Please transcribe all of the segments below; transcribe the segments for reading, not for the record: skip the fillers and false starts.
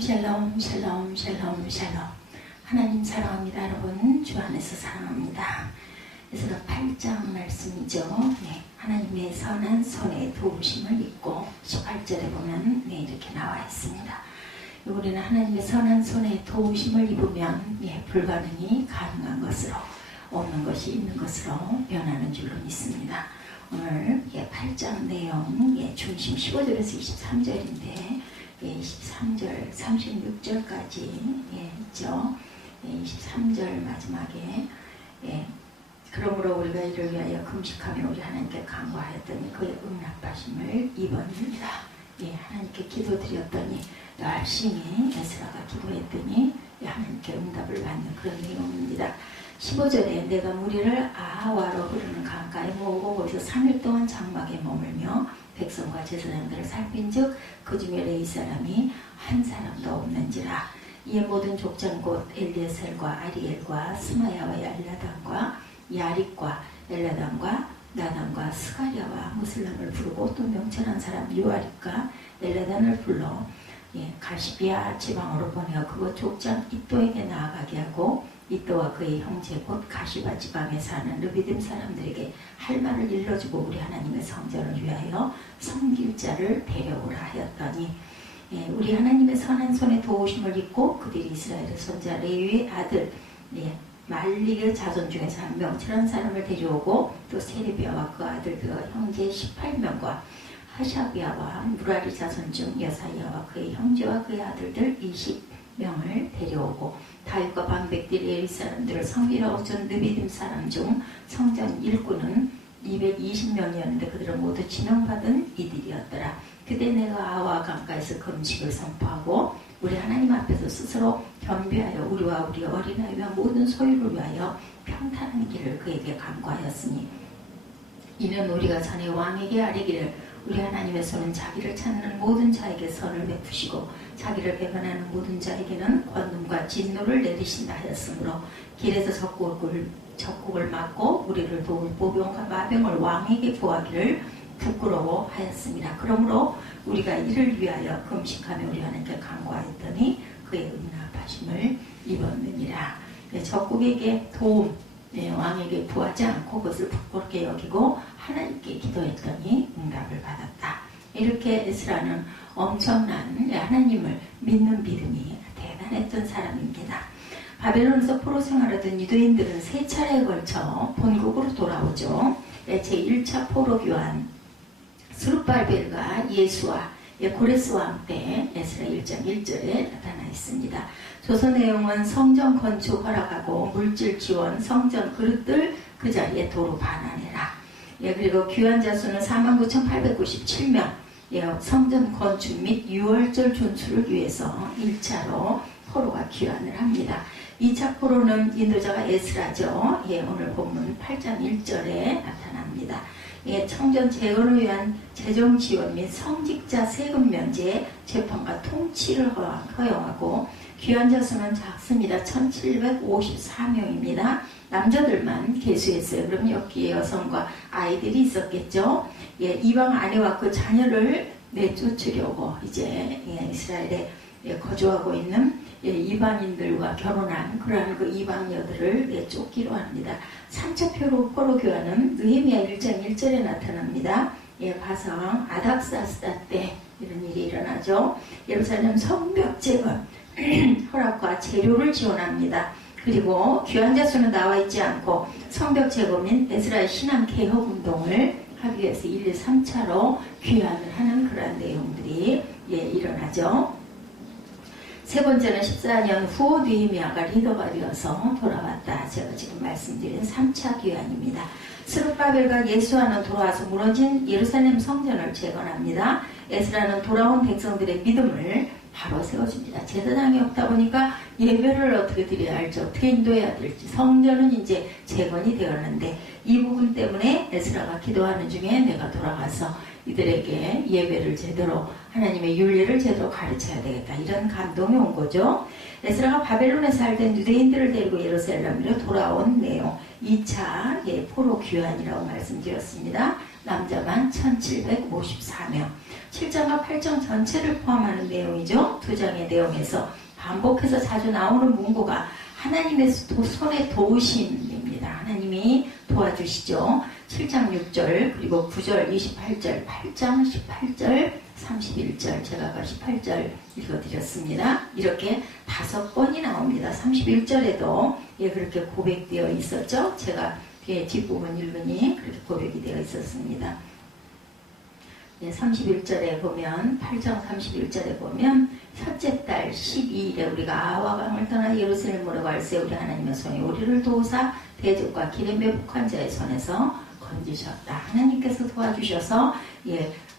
샬롬 샬롬 샬롬 샬롬. 하나님 사랑합니다. 여러분 주 안에서 사랑합니다. 에스라 8장 말씀이죠. 네, 하나님의 선한 손에 도우심을 입고 18절에 보면 이렇게 나와 있습니다. 우리는 하나님의 선한 손에 도우심을 입으면 불가능이 가능한 것으로, 없는 것이 있는 것으로 변하는 줄로 믿습니다. 오늘 8장 내용 중심 15절에서 23절인데 23절 36절까지 있죠. 23절 마지막에 그러므로 우리가 이를 위하여 금식하며 우리 하나님께 간구하였더니 그의 응답하심을 입었느니라. 하나님께 기도드렸더니 열심히 에스라가 기도했더니 하나님께 응답을 받는 그런 내용입니다. 15절에 내가 무리를 아하와로 흐르는 강가에 모으고 거기서 3일 동안 장막에 머물며 백성과 제사장들을 살핀즉 그 중에 레위 사람이 한 사람도 없는지라. 이에 모든 족장 곧 엘리에셀과 아리엘과 스마야와 엘라단과 야립과 엘라단과 나단과 스가랴와 무슬람을 부르고 또 명철한 사람 요아립과 엘라단을 불러 가시비아 지방으로 보내어 그곳 족장 이또에게 나아가게 하고 이또와 그의 형제 곧 가시바 지방에 사는 르비딤 사람들에게 할 말을 일러주고 우리 하나님의 성전을 위하여 섬길 자를 데려오라 하였더니 우리 하나님의 선한 손에 도우심을 입고 그들이 이스라엘의 손자 레위의 아들 말릭의 자손 중에서 한 명철한 사람을 데려오고 또 세레비아와 그 아들들과 형제 18명과 하샤비아와 무라리 자손 중 여사야와 그의 형제와 그의 아들들 20명을 데려오고 다윗과 방백들 레위 사람들을 섬기라고 준 르비딤 사람 중 성전 일꾼은 220명이었는데 그들은 모두 지명받은 이들이었더라. 그때 내가 아와 강가에서 금식을 선포하고 우리 하나님 앞에서 스스로 겸비하여 우리와 우리 어린아이와 모든 소유를 위하여 평탄한 길을 그에게 간구하였으니 이는 우리가 전에 왕에게 아뢰기를 우리 하나님의 손은 자기를 찾는 모든 자에게 선을 베푸시고 자기를 배반하는 모든 자에게는 권능과 진노를 내리신다 하였으므로 길에서 적국을 막고 우리를 도울 보병과 마병을 왕에게 구하기를 부끄러워하였습니다. 그러므로 우리가 이를 위하여 금식하며 우리 하나님께 간구하였더니 그의 응답하심을 입었느니라. 적국에게 도움, 왕에게 구하지 않고 그것을 부끄럽게 여기고 하나님께 기도했더니 응답을 받았다. 이렇게 에스라는 엄청난 하나님을 믿는 믿음이 대단했던 사람입니다. 바벨론에서 포로 생활하던 유대인들은 3차례에 걸쳐 본국으로 돌아오죠. 제1차 포로 교환 스룹발벨과 예수와 고레스와 함께 에스라 1장 1절에 나타나 있습니다. 조서 내용은 성전 건축 허락하고 물질 지원, 성전 그릇들 그 자리에 도로 반환해라. 그리고 귀환자 수는 49,897명. 성전 건축 및 6월절 존수를 위해서 1차로 포로가 귀환을 합니다. 2차 포로는 인도자가 에스라죠. 오늘 본문 8장 1절에 나타납니다. 청전 재건을 위한 재정 지원 및 성직자 세금 면제, 재판과 통치를 허용하고 귀환자 수는 작습니다. 1754명입니다. 남자들만 계수했어요. 그럼 여기에 여성과 아이들이 있었겠죠. 이방 아내와 그 자녀를 내쫓으려고 이제 이스라엘에 거주하고 있는 이방인들과 결혼한 그러한 그 이방녀들을 내쫓기로 합니다. 3차 포로 교환은 느헤미야 1장 1절에 나타납니다. 바상 아닥사스다 때 이런 일이 일어나죠. 예루살렘 성벽 재건 허락과 재료를 지원합니다. 그리고 귀환자 수는 나와 있지 않고 성벽 재건 및 에스라의 신앙 개혁 운동을 하기 위해서 1, 2, 3차로 귀환을 하는 그러한 내용들이 일어나죠. 세 번째는 14년 후 느헤미야가 리더가 되어서 돌아왔다. 제가 지금 말씀드린 3차 귀환입니다. 스룹바벨과 예수아는 돌아와서 무너진 예루살렘 성전을 재건합니다. 에스라는 돌아온 백성들의 믿음을 바로 세워줍니다. 제사장이 없다 보니까 예배를 어떻게 드려야 할지, 어떻게 인도해야 될지, 성전은 이제 재건이 되었는데 이 부분 때문에 에스라가 기도하는 중에 내가 돌아가서 이들에게 예배를 제대로, 하나님의 윤리를 제대로 가르쳐야 되겠다. 이런 감동이 온 거죠. 에스라가 바벨론에 살던 유대인들을 데리고 예루살렘으로 돌아온 내용, 2차 포로 귀환이라고 말씀드렸습니다. 남자만 1754명. 7장과 8장 전체를 포함하는 내용이죠. 두 장의 내용에서 반복해서 자주 나오는 문구가 하나님의 손의 도우심입니다. 하나님이 도와주시죠. 7장 6절 그리고 9절 28절 8장 18절 31절 제가 아까 18절 읽어드렸습니다. 이렇게 5번이 나옵니다. 31절에도 그렇게 고백되어 있었죠. 제가 뒤에 뒷부분 읽으니 그렇게 고백이 되어 있었습니다. 31절에 보면 8장 31절에 보면 첫째 달 12일에 우리가 아와 강을 떠나 예루살렘으로 갈새 우리 하나님의 손에 우리를 도우사 대적과 길에 매복한 자의 손에서 건지셨다. 하나님께서 도와주셔서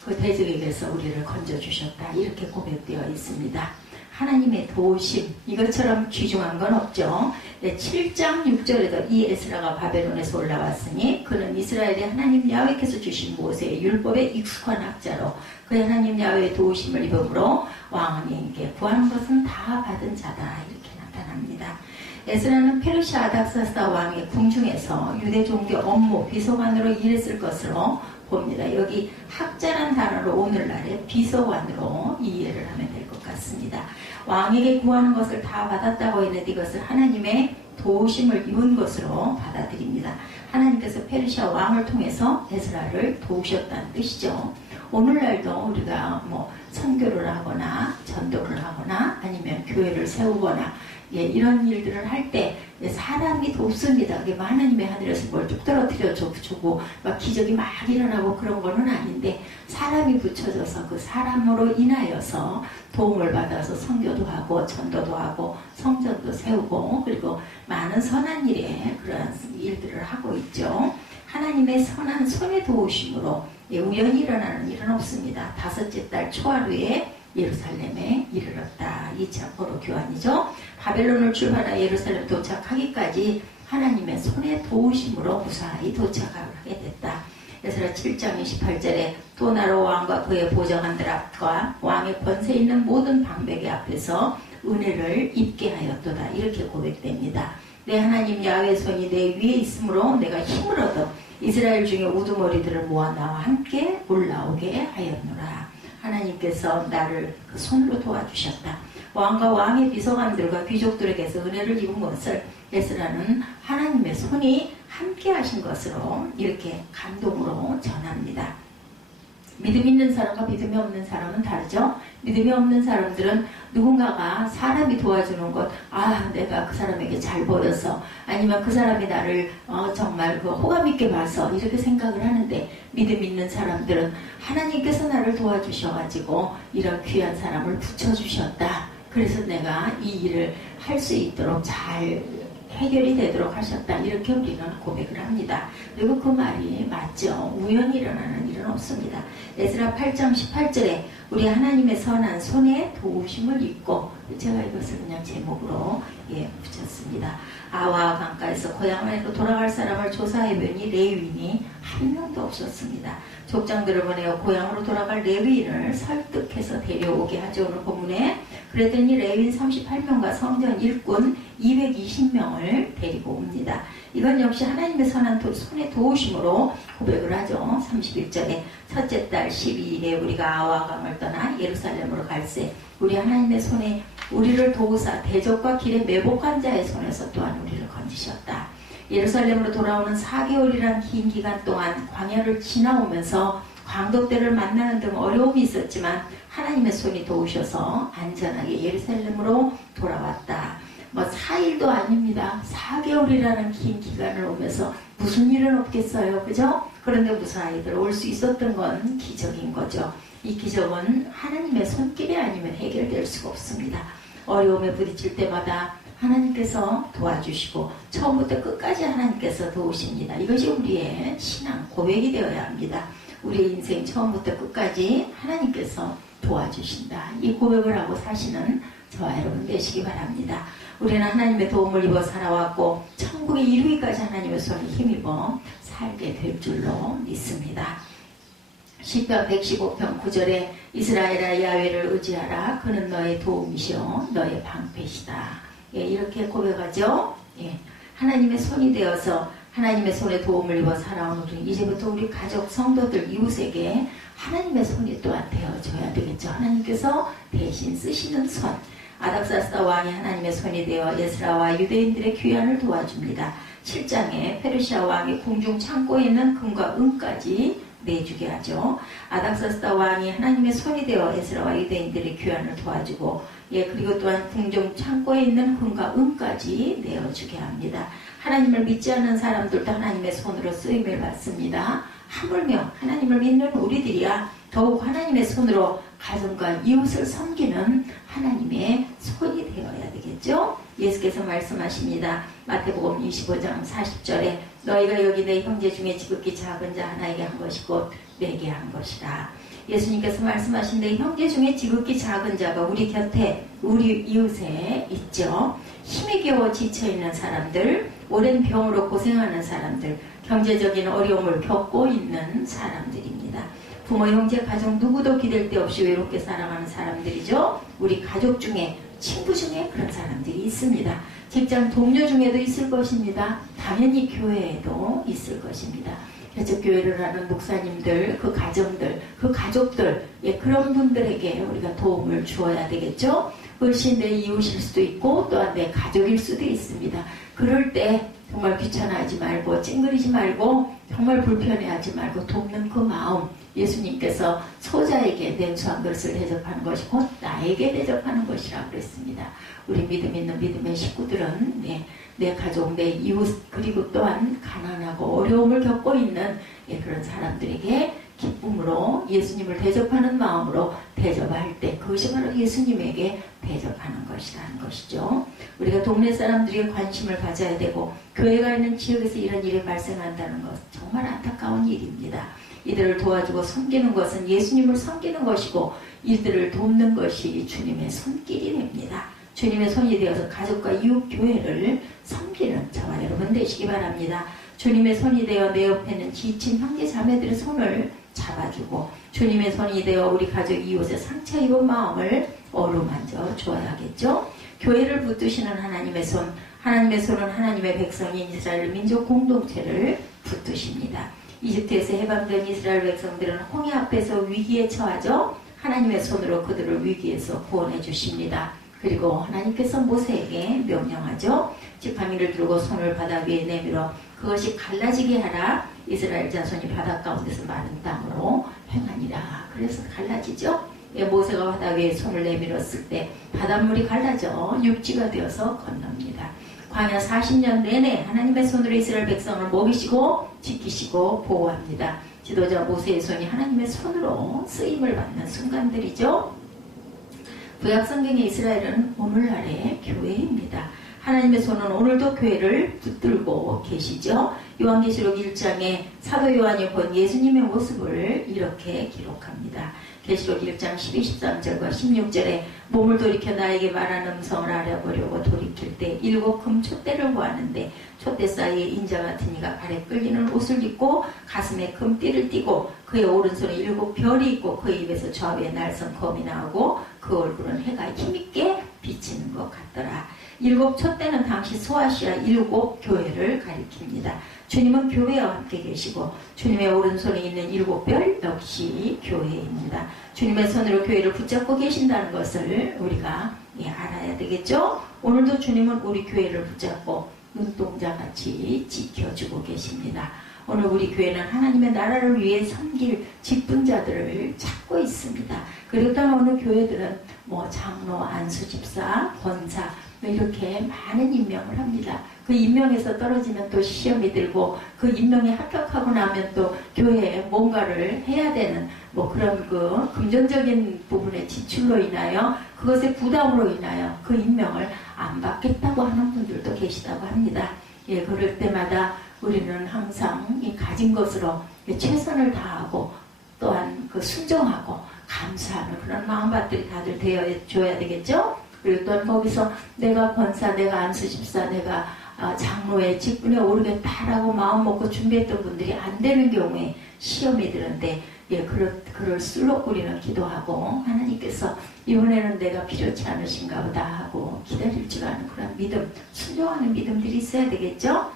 그 대적에게서 우리를 건져주셨다. 이렇게 고백되어 있습니다. 하나님의 도우심 이것처럼 귀중한 건 없죠. 7장 6절에도 이 에스라가 바벨론에서 올라왔으니 그는 이스라엘의 하나님 야훼께서 주신 모세의 율법에 익숙한 학자로 그 하나님 야훼의 도우심을 입음으로 왕에게 구하는 것은 다 받은 자다. 이렇게 나타납니다. 에스라는 페르시아 아닥사스다 왕의 궁중에서 유대 종교 업무 비서관으로 일했을 것으로 봅니다. 여기 학자란 단어로 오늘날의 비서관으로 이해를 하면 될 것 같습니다. 왕에게 구하는 것을 다 받았다고 했는데 이것을 하나님의 도우심을 입은 것으로 받아들입니다. 하나님께서 페르시아 왕을 통해서 에스라를 도우셨다는 뜻이죠. 오늘날도 우리가 선교를 하거나 전도를 하거나 아니면 교회를 세우거나 이런 일들을 할 때 사람이 돕습니다. 하나님의 하늘에서 뭘 뚝 떨어뜨려 주고 막 기적이 막 일어나고 그런 거는 아닌데 사람이 붙여져서 그 사람으로 인하여서 도움을 받아서 선교도 하고 전도도 하고 성전도 세우고 그리고 많은 선한 일에 그러한 일들을 하고 있죠. 하나님의 선한 손에 도우심으로 우연히 일어나는 일은 없습니다. 5째 달 초하루에 예루살렘에 이르렀다. 2차 포로 교환이죠. 바벨론을 출발하여 예루살렘 도착하기까지 하나님의 손에 도우심으로 무사히 도착하게 됐다. 에스라 7장 28절에 또 나로 왕과 그의 보좌관들 앞과 왕의 번세 있는 모든 방백의 앞에서 은혜를 입게 하였도다. 이렇게 고백됩니다. 내 하나님 야훼의 손이 내 위에 있으므로 내가 힘을 얻어 이스라엘 중에 우두머리들을 모아 나와 함께 올라오게 하였노라. 하나님께서 나를 그 손으로 도와주셨다. 왕과 왕의 비서관들과 귀족들에게서 은혜를 입은 것을 에스라는 하나님의 손이 함께 하신 것으로 이렇게 감동으로 전합니다. 믿음 있는 사람과 믿음이 없는 사람은 다르죠. 믿음이 없는 사람들은 누군가가 사람이 도와주는 것, 내가 그 사람에게 잘 보여서 아니면 그 사람이 나를 정말 호감 있게 봐서 이렇게 생각을 하는데 믿음 있는 사람들은 하나님께서 나를 도와주셔가지고 이런 귀한 사람을 붙여주셨다. 그래서 내가 이 일을 할 수 있도록 잘 해결이 되도록 하셨다. 이렇게 우리는 고백을 합니다. 그리고 그 말이 맞죠. 우연히 일어나는 일은 없습니다. 에스라 8장 18절에 우리 하나님의 선한 손에 도우심을 입고 제가 이것을 그냥 제목으로 붙였습니다. 아와 강가에서 고향으로 돌아갈 사람을 조사해보니 레위인이 한 명도 없었습니다. 족장들을 보내어 고향으로 돌아갈 레위인을 설득해서 데려오게 하죠. 오늘 본문에 그랬더니 레위인 38명과 성전 일꾼 220명을 데리고 옵니다. 이건 역시 하나님의 선한 손에 도우심으로 고백을 하죠. 31절에 첫째 달 12일에 우리가 아와 강을 떠나 예루살렘으로 갈새 우리 하나님의 손에 우리를 도우사 대적과 길에 매복한 자의 손에서 또한 우리를 건지셨다. 예루살렘으로 돌아오는 4개월이란 긴 기간 동안 광야를 지나오면서 광도떼를 만나는 등 어려움이 있었지만 하나님의 손이 도우셔서 안전하게 예루살렘으로 돌아왔다. 4일도 아닙니다. 4개월이라는 긴 기간을 오면서 무슨 일은 없겠어요. 그죠? 그런데 무사히 들어올 수 있었던 건 기적인 거죠. 이 기적은 하나님의 손길이 아니면 해결될 수가 없습니다. 어려움에 부딪힐 때마다 하나님께서 도와주시고 처음부터 끝까지 하나님께서 도우십니다. 이것이 우리의 신앙 고백이 되어야 합니다. 우리의 인생 처음부터 끝까지 하나님께서 도와주신다. 이 고백을 하고 사시는 저와 여러분 되시기 바랍니다. 우리는 하나님의 도움을 입어 살아왔고 천국에 이르기까지 하나님의 손에 힘입어 살게 될 줄로 믿습니다. 시편 115편 9절에 이스라엘아 야훼를 의지하라. 그는 너의 도움이시오 너의 방패시다. 이렇게 고백하죠. 하나님의 손이 되어서 하나님의 손에 도움을 입어 살아온 우리 이제부터 우리 가족, 성도들, 이웃에게 하나님의 손이 또한 되어줘야 되겠죠. 하나님께서 대신 쓰시는 손. 아닥사스다 왕이 하나님의 손이 되어 에스라와 유대인들의 귀환을 도와줍니다. 7장에 페르시아 왕이 궁중 창고에 있는 금과 은까지 내주게 하죠. 아닥사스다 왕이 하나님의 손이 되어 에스라와 유대인들의 귀환을 도와주고, 그리고 또한 궁중 창고에 있는 금과 은까지 내어주게 합니다. 하나님을 믿지 않는 사람들도 하나님의 손으로 쓰임을 받습니다. 하물며 하나님을 믿는 우리들이야 더욱 하나님의 손으로 가정과 이웃을 섬기는 하나님의 손이 되어야 되겠죠. 예수께서 말씀하십니다. 마태복음 25장 40절에 너희가 여기 내 형제 중에 지극히 작은 자 하나에게 한 것이 곧 내게 한 것이라. 예수님께서 말씀하신 내 형제 중에 지극히 작은 자가 우리 곁에 우리 이웃에 있죠. 힘이 겨워 지쳐있는 사람들, 오랜 병으로 고생하는 사람들, 경제적인 어려움을 겪고 있는 사람들입니다. 부모, 형제, 가족 누구도 기댈 데 없이 외롭게 살아가는 사람들이죠. 우리 가족 중에, 친구 중에 그런 사람들이 있습니다. 직장 동료 중에도 있을 것입니다. 당연히 교회에도 있을 것입니다. 개척교회를 하는 목사님들, 그 가정들, 그 가족들, 그런 분들에게 우리가 도움을 주어야 되겠죠. 훨씬 내 이웃일 수도 있고 또한 내 가족일 수도 있습니다. 그럴 때 정말 귀찮아하지 말고 찡그리지 말고 정말 불편해하지 말고 돕는 그 마음, 예수님께서 소자에게 냉수한 그릇을 대접하는 것이 곧 나에게 대접하는 것이라고 그랬습니다. 우리 믿음 있는 믿음의 식구들은 내 가족, 내 이웃, 그리고 또한 가난하고 어려움을 겪고 있는 그런 사람들에게 기쁨으로 예수님을 대접하는 마음으로 대접할 때 그것이 바로 예수님에게 대접하는 것이라는 것이죠. 우리가 동네 사람들에게 관심을 가져야 되고 교회가 있는 지역에서 이런 일이 발생한다는 것 정말 안타까운 일입니다. 이들을 도와주고 섬기는 것은 예수님을 섬기는 것이고 이들을 돕는 것이 주님의 손길이 됩니다. 주님의 손이 되어서 가족과 이웃 교회를 섬기는 저와 여러분 되시기 바랍니다. 주님의 손이 되어 내 옆에는 지친 형제 자매들의 손을 잡아주고 주님의 손이 되어 우리 가족 이웃의 상처 입은 마음을 어루만져 줘야겠죠. 교회를 붙드시는 하나님의 손, 하나님의 손은 하나님의 백성인 이스라엘 민족 공동체를 붙드십니다. 이집트에서 해방된 이스라엘 백성들은 홍해 앞에서 위기에 처하죠. 하나님의 손으로 그들을 위기에서 구원해 주십니다. 그리고 하나님께서 모세에게 명령하죠. 지팡이를 들고 손을 바다 위에 내밀어 그것이 갈라지게 하라. 이스라엘 자손이 바다 가운데서 마른 땅으로 행하니라. 그래서 갈라지죠. 모세가 바다 위에 손을 내밀었을 때 바닷물이 갈라져 육지가 되어서 건넙니다. 광야 40년 내내 하나님의 손으로 이스라엘 백성을 먹이시고 지키시고 보호합니다. 지도자 모세의 손이 하나님의 손으로 쓰임을 받는 순간들이죠. 구약성경의 이스라엘은 오늘날의 교회입니다. 하나님의 손은 오늘도 교회를 붙들고 계시죠. 요한계시록 1장에 사도 요한이 본 예수님의 모습을 이렇게 기록합니다. 계시록 1장 12, 13절과 16절에 몸을 돌이켜 나에게 말하는 음성을 알아보려고 돌이킬 때 7 금 촛대를 보았는데 촛대 사이에 인자 같은 이가 발에 끌리는 옷을 입고 가슴에 금띠를 띠고 그의 오른손에 7 별이 있고 그의 입에서 좌우에 날선 검이 나오고 그 얼굴은 해가 힘있게 비치는 것 같더라. 7 촛대는 당시 소아시아 7 교회를 가리킵니다. 주님은 교회와 함께 계시고 주님의 오른손에 있는 7 별 역시 교회입니다. 주님의 손으로 교회를 붙잡고 계신다는 것을 우리가 알아야 되겠죠. 오늘도 주님은 우리 교회를 붙잡고 눈동자같이 지켜주고 계십니다. 오늘 우리 교회는 하나님의 나라를 위해 섬길 직분자들을 찾고 있습니다. 그리고 또 어느 교회들은 장로, 안수집사, 권사 이렇게 많은 임명을 합니다. 그 임명에서 떨어지면 또 시험이 들고 그 임명에 합격하고 나면 또 교회에 뭔가를 해야 되는 그런 그 금전적인 부분의 지출로 인하여 그것의 부담으로 인하여 그 임명을 안 받겠다고 하는 분들도 계시다고 합니다. 그럴 때마다 우리는 항상 이 가진 것으로 최선을 다하고 또한 그 순종하고 감사하는 그런 마음밭들이 다들 되어줘야 되겠죠. 그리고 또한 거기서 내가 권사, 내가 안수집사, 내가 장로의 직분에 오르겠다라고 마음 먹고 준비했던 분들이 안 되는 경우에 시험이 드는데 그럴 수록 우리는 기도하고 하나님께서 이번에는 내가 필요치 않으신가 보다 하고 기다릴 줄 아는 그런 믿음, 순종하는 믿음들이 있어야 되겠죠.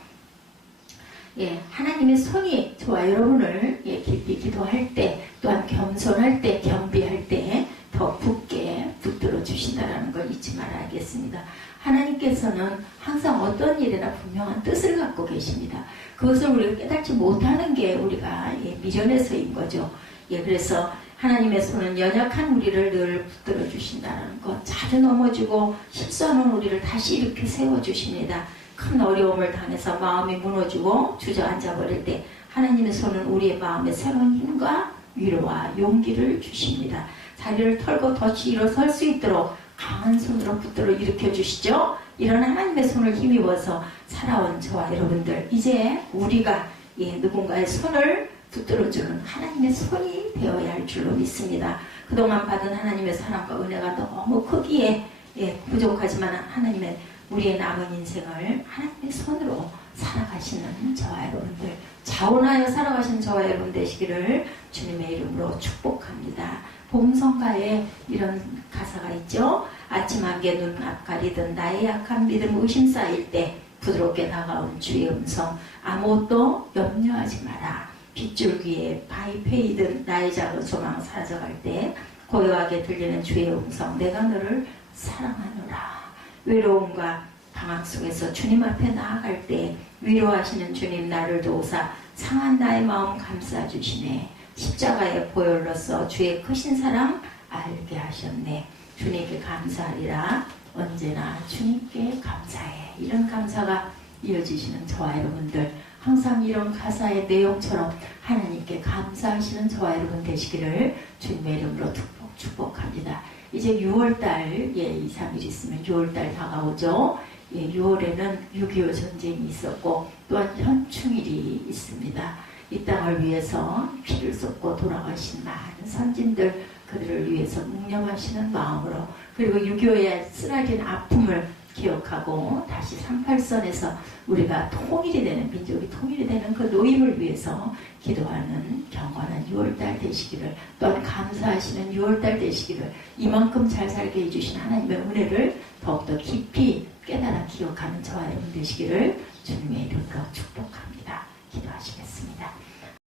예, 하나님의 손이 저와 여러분을 예, 깊이 기도할 때, 또한 겸손할 때, 겸비할 때 더 굳게 붙들어 주신다는 걸 잊지 말아야겠습니다. 하나님께서는 항상 어떤 일이나 분명한 뜻을 갖고 계십니다. 그것을 우리가 깨닫지 못하는 게 우리가 예, 미련해서인 거죠. 예, 그래서 하나님의 손은 연약한 우리를 늘 붙들어 주신다는 것, 자주 넘어지고 실수하는 우리를 다시 이렇게 세워주십니다. 큰 어려움을 당해서 마음이 무너지고 주저앉아 버릴 때 하나님의 손은 우리의 마음에 새로운 힘과 위로와 용기를 주십니다. 자리를 털고 다시 일어설 수 있도록 강한 손으로 붙들어 일으켜 주시죠. 이런 하나님의 손을 힘입어서 살아온 저와 여러분들, 이제 우리가 예, 누군가의 손을 붙들어주는 하나님의 손이 되어야 할 줄로 믿습니다. 그동안 받은 하나님의 사랑과 은혜가 너무 크기에 예, 부족하지만 하나님의 우리의 남은 인생을 하나님의 손으로 살아가시는 저와 여러분들, 자원하여 살아가신 저와 여러분 되시기를 주님의 이름으로 축복합니다. 봄성가에 이런 가사가 있죠. 아침 안개 눈 앞가리던 나의 약한 믿음 의심 쌓일 때 부드럽게 다가온 주의 음성, 아무것도 염려하지 마라. 빗줄기에 바위 패이든 나의 작은 소망 사라져갈 때 고요하게 들리는 주의 음성, 내가 너를 사랑하노라. 외로움과 방황 속에서 주님 앞에 나아갈 때 위로하시는 주님, 나를 도우사 상한 나의 마음 감싸주시네. 십자가의 보혈로서 주의 크신 사랑 알게 하셨네. 주님께 감사하리라. 언제나 주님께 감사해. 이런 감사가 이어지시는 저와 여러분들, 항상 이런 가사의 내용처럼 하나님께 감사하시는 저와 여러분 되시기를 주님의 이름으로 축복합니다. 이제 6월달, 예, 2, 3일 있으면 6월달 다가오죠. 예, 6월에는 6.25 전쟁이 있었고 또한 현충일이 있습니다. 이 땅을 위해서 피를 쏟고 돌아가신 많은 선진들, 그들을 위해서 묵념하시는 마음으로, 그리고 6.25의 쓰라린 아픔을 기억하고 다시 38선에서 우리가 통일이 되는, 민족이 통일이 되는 그 노임을 위해서 기도하는 경건한 6월달 되시기를, 또한 감사하시는 6월달 되시기를, 이만큼 잘 살게 해주신 하나님의 은혜를 더욱더 깊이 깨달아 기억하는 저와 여러분 되시기를 주님의 이름으로 축복합니다. 기도하시겠습니다.